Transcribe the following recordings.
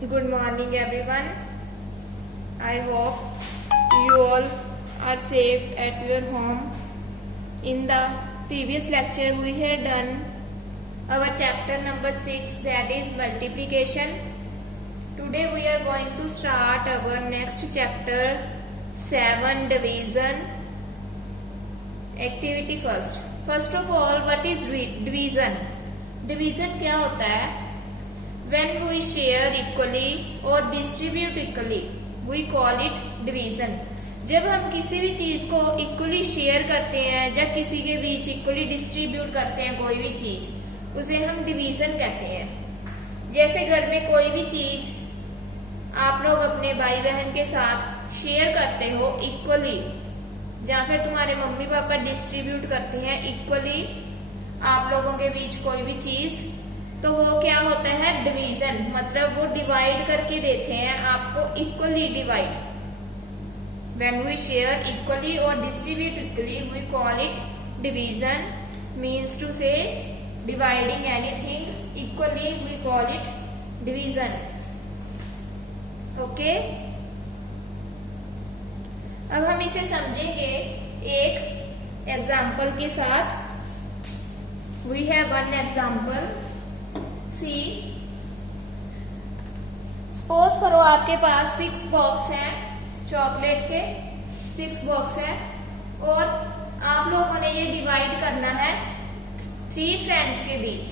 Good morning everyone. I hope you all are safe at your home. In the previous lecture we had done our chapter number 6, that is multiplication. Today we are going to start our next chapter 7, division. Activity first. First of all, what is division? Division क्या होता है? When we share equally or distribute equally, we call it division. जब हम किसी भी चीज को equally share करते हैं या किसी के बीच इक्वली डिस्ट्रीब्यूट करते हैं कोई भी चीज, उसे हम डिवीजन कहते हैं। जैसे घर में कोई भी चीज आप लोग अपने भाई बहन के साथ शेयर करते हो इक्वली, या फिर तुम्हारे मम्मी पापा डिस्ट्रीब्यूट करते हैं इक्वली आप लोगों के बीच कोई भी चीज, तो वो क्या होता है? डिवीजन। मतलब वो डिवाइड करके देते हैं आपको equally divide. When we share equally or distribute equally, we call it division. Means to say dividing anything equally, we call it division. Okay? अब हम इसे समझेंगे एक एग्जाम्पल के साथ। We have one example. See, suppose करो आपके पास 6 box हैं चॉकलेट के, 6 बॉक्स है और आप लोगों ने ये डिवाइड करना है 3 फ्रेंड्स के बीच।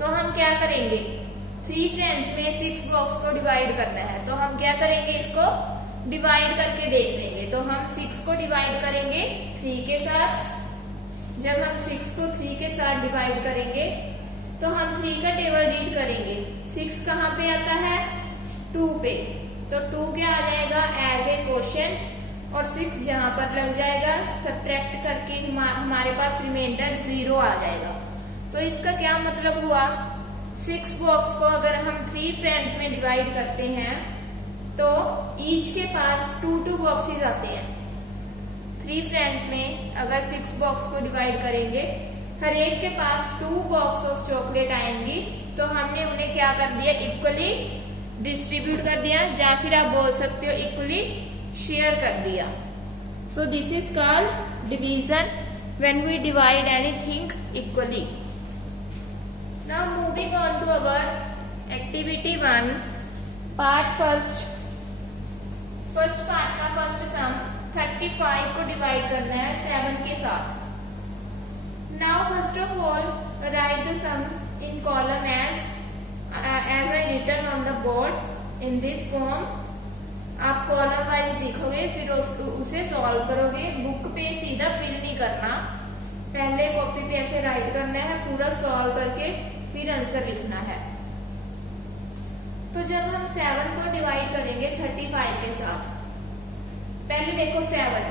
तो हम क्या करेंगे? 3 फ्रेंड्स में 6 बॉक्स को डिवाइड करना है, तो हम क्या करेंगे? इसको डिवाइड करके देख लेंगे। तो हम 6 को डिवाइड करेंगे 3 के साथ। जब हम 6 को 3 के साथ डिवाइड करेंगे तो हम 3 का टेबल रीड करेंगे। 6 कहाँ पे आता है? 2 पे। तो 2 क्या आ जाएगा? As a question. और 6 जहां पर लग जाएगा सब्ट्रैक्ट करके हमारे पास रिमाइंडर 0 आ जाएगा। तो इसका क्या मतलब हुआ? 6 बॉक्स को अगर हम 3 फ्रेंड्स में डिवाइड करते हैं तो ईच के पास 2 बॉक्सेस आते हैं। 3 फ्रेंड्स में अगर 6 बॉक्स को डिवाइड करेंगे, हर एक के पास 2 बॉक्स ऑफ चॉकलेट आएंगी। तो हमने उन्हें क्या कर दिया? इक्वली डिस्ट्रीब्यूट कर दिया, या फिर आप बोल सकते हो इक्वली शेयर कर दिया। So this is called division when we divide anything equally. Now moving on to our activity 1, part first part का फर्स्ट सम 35 को डिवाइड करना है 7 के साथ। Now first of all write the sum in column as I written on the board in this form. आप column wise लिखोगे, फिर उसे सॉल्व करोगे। बुक पे सीधा फिल नहीं करना, पहले कॉपी पे ऐसे राइट करना है, पूरा सॉल्व करके फिर आंसर लिखना है। तो जब हम 7 को डिवाइड करेंगे 35 के साथ, पहले देखो 7।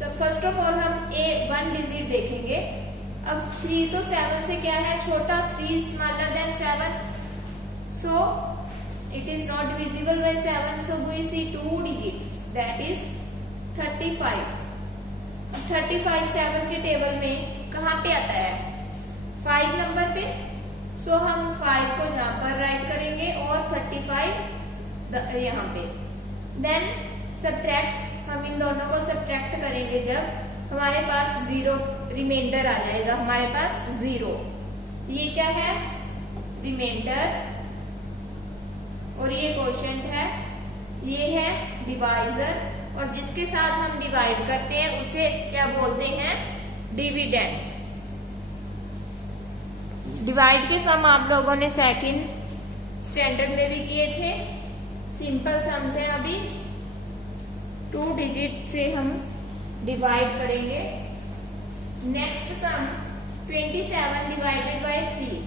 सब फर्स्ट ऑफ ऑल हम 1 डिजिट देखेंगे। अब 3 तो 7 से क्या है? छोटा। 3 smaller than 7, so it is not divisible by 7, so we see 2 digits, that is 35. 35 7 के टेबल में कहाँ पे आता है? 5 नंबर पे। सो हम 5 को यहाँ पर राइट करेंगे और 35 यहाँ पे। देन सब्ट्रैक्ट, हम इन दोनों को सब्ट्रैक्ट करेंगे जब हमारे पास 0 रिमाइंडर आ जाएगा। हमारे पास 0, ये क्या है? रिमाइंडर। और ये क्वोशिएंट है, ये है डिवाइजर। और जिसके साथ हम डिवाइड करते हैं उसे क्या बोलते हैं? डिविडेंड। डिवाइड के सम आप लोगों ने सेकंड स्टैंडर्ड में भी किए थे। सिंपल सम्स है। अभी 2 डिजिट से हम डिवाइड करेंगे। Next sum 27 divided by 3।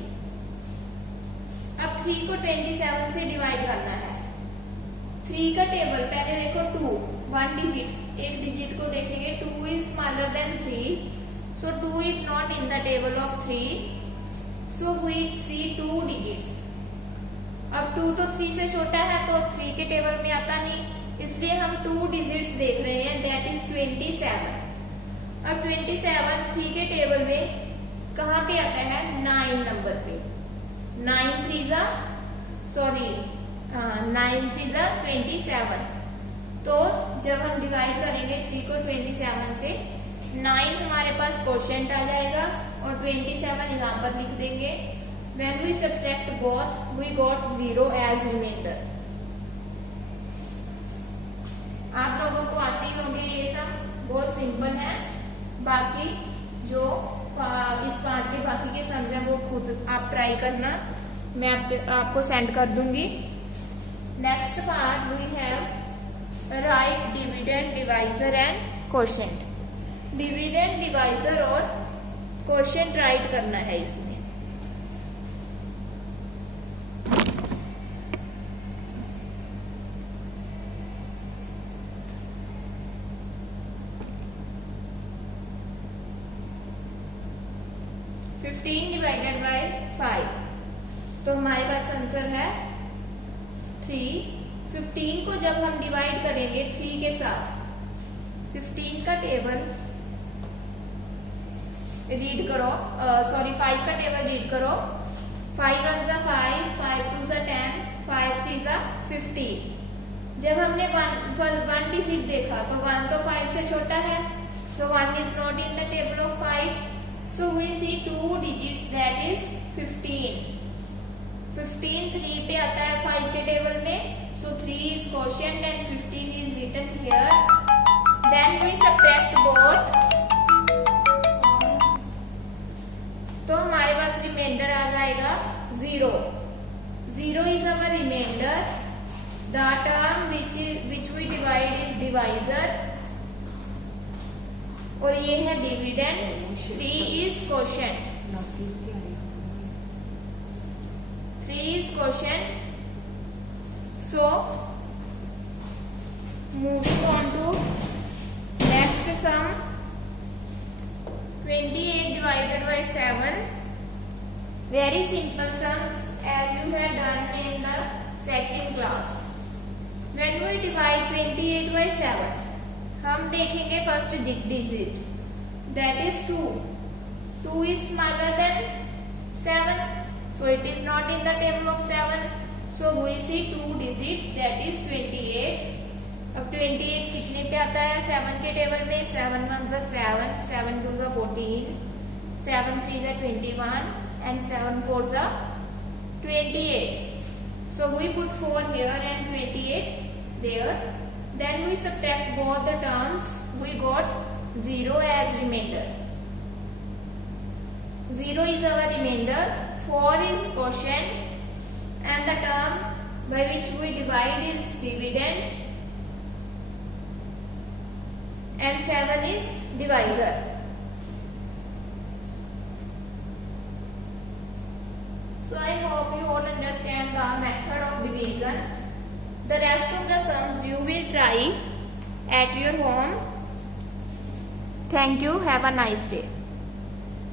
अब 3 को 27 से डिवाइड करना है। 3 का टेबल पहले देखो 2, 1 डिजिट, एक डिजिट को देखेंगे। 2 is smaller than 3, so 2 is not in the table of 3, so we see 2 digits. अब 2 तो 3 से छोटा है तो 3 के टेबल में आता नहीं, इसलिए हम 2 डिजिट्स देख रहे हैं, दैट इज 27। अब 27 3 के टेबल में कहाँ पे आता है? 9 नंबर पे। 9 3 जा, सॉरी 9 3 जा 27। तो जब हम डिवाइड करेंगे 3 को 27 से, 9 हमारे पास क्वोशिएंट आ जाएगा और 27 यहाँ पर लिख देंगे। When we subtract both, we got 0 as remainder। आप लोगों को आते ही होंगे ये सब, बहुत सिंपल है। बाकी जो इस पार्ट के बाकी के सम है वो खुद आप ट्राई करना, मैं आपको सेंड कर दूंगी। Next part we have write dividend, divisor and quotient. Dividend, divisor और क्वोशिएंट राइट करना है इसमें। डिवाइडेड बाय 5, तो हमारे पास आंसर है 3। 15 को जब हम डिवाइड करेंगे 3 के साथ, 15 का टेबल रीड करो, 5 का टेबल रीड करो। 5 1 जा 5, 5 2 जा 10, 5 3 जा 15। जब हमने 1 डिजिट देखा तो 1 तो 5 से छोटा है, so 1 is not in the table of 5, so we see 2 digits, that is 15। 15 3 पे आता है 5 के टेबल में, so 3 is quotient and 15 is written here। Then we subtract both, तो हमारे पास रिमाइंडर आ जाएगा 0। 0 is our remainder। The term which we divide is divisor, और ये है dividend. 3 is quotient, 3 is quotient। So moving on to next sum, 28 divided by 7। Very simple sums as you had done in the second class। When we divide 28 by 7, हम देखेंगे first digit, that is 2। 2 is smaller than 7, so it is not in the table of 7, so we see 2 digits, that is 28। अब 28 कितने पे आता है 7 के table में, 7 1 जा 7, 7 2 जा 14, 7 3 जा 21 and 7 4 जा 28। So we put 4 here and 28 there। Then we subtract both the terms, we got 0 as remainder। 0 is our remainder, 4 is quotient and the term by which we divide is dividend, and 7 is divisor। So I hope you all understand the method of division। The rest of the sums you will try at your home। Thank you. Have a nice day.